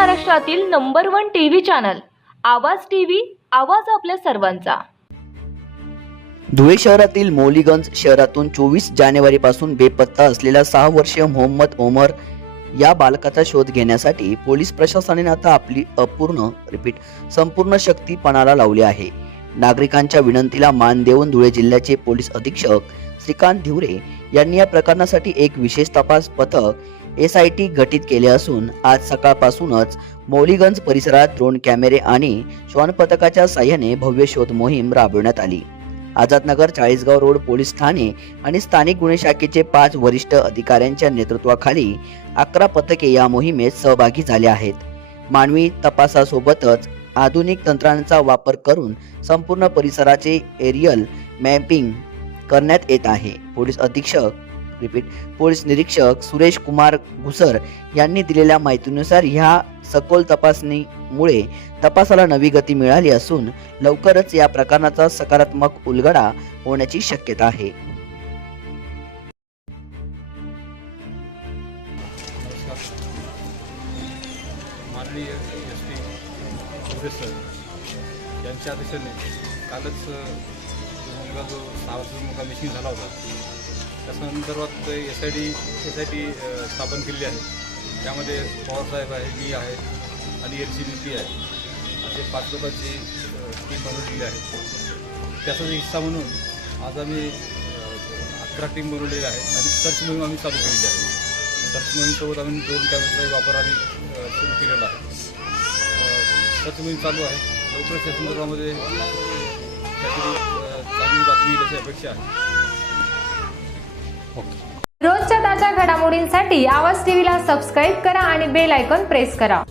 महाराष्ट्रातील number 1 TV channel आवाज TV, आवाज आपल्या सर्वांचा। धुळे शहरातील मौलीगंज शहरातून 24 जानेवारीपासून बेपत्ता असलेल्या 6 वर्षीय मोहम्मद ओमर या बालकाचा शोध घेण्यासाठी पोलीस प्रशासनाने आता आपली संपूर्ण शक्ती पणाला लावली आहे। नागरिकांच्या विनंतीला मान देऊन धुळे जिल्ह्याचे पोलीस अधीक्षक श्रीकांत धिवरे यांनी या प्रकरणासाठी एक विशेष तपास पथक SIT गठीत केले असून आज सकाळपासूनच मौलीगंज परिसरात ड्रोन कॅमेरे आणि श्वान पथकाच्या साह्याने भव्य शोध मोहीम राबविण्यात आली। आझादनगर, चाळीसगाव रोड पोलीस ठाणे आणि स्थानिक गुन्हे शाखेचे 5 वरिष्ठ अधिकाऱ्यांच्या नेतृत्वाखाली 11 पथके या मोहिमेत सहभागी झाले आहेत। मानवी तपासासोबतच आधुनिक तंत्रांचा वापर करून संपूर्ण परिसराचे एरियल मॅपिंग करण्यात येत आहे। पोलीस निरीक्षक सुरेश कुमार घुसर यांनी दिलेल्या माहितीनुसार ह्या सखोल तपासणीमुळे तपासाला नवी गती मिळाली असून लवकरच या प्रकरणाचा सकारात्मक उलगडा होण्याची शक्यता आहे। माननीय SP प्रोफेसर यांच्या आदेशाने कालच मुलगा जो 6 वर्षाचा मुलगा मिसिंग झाला होता त्या संदर्भात SIT स्थापन केली आहे। त्यामध्ये पवारसाहेब आहे, मी आहे आणि LCBP आहे, असे 5 लोकांची टीम बनवलेली आहे। त्याचाच हिस्सा म्हणून आज आम्ही 11 टीम बनवलेली आहे आणि सर्च मोहीम आम्ही चालू केलेली आहे। सर्च मोहीमसोबत आम्ही ड्रोन कॅमेराचा वापर आम्ही सुरू केलेला आहे। सर्च मोहीम चालू आहे। लवकरच या संदर्भामध्ये काहीतरी चांगली बातमी येण्याची अपेक्षा आहे। रोजच्या ताज्या घडामोडींसाठी आवाज टीव्हीला सबस्क्राईब करा आणि बेल आयकॉन प्रेस करा।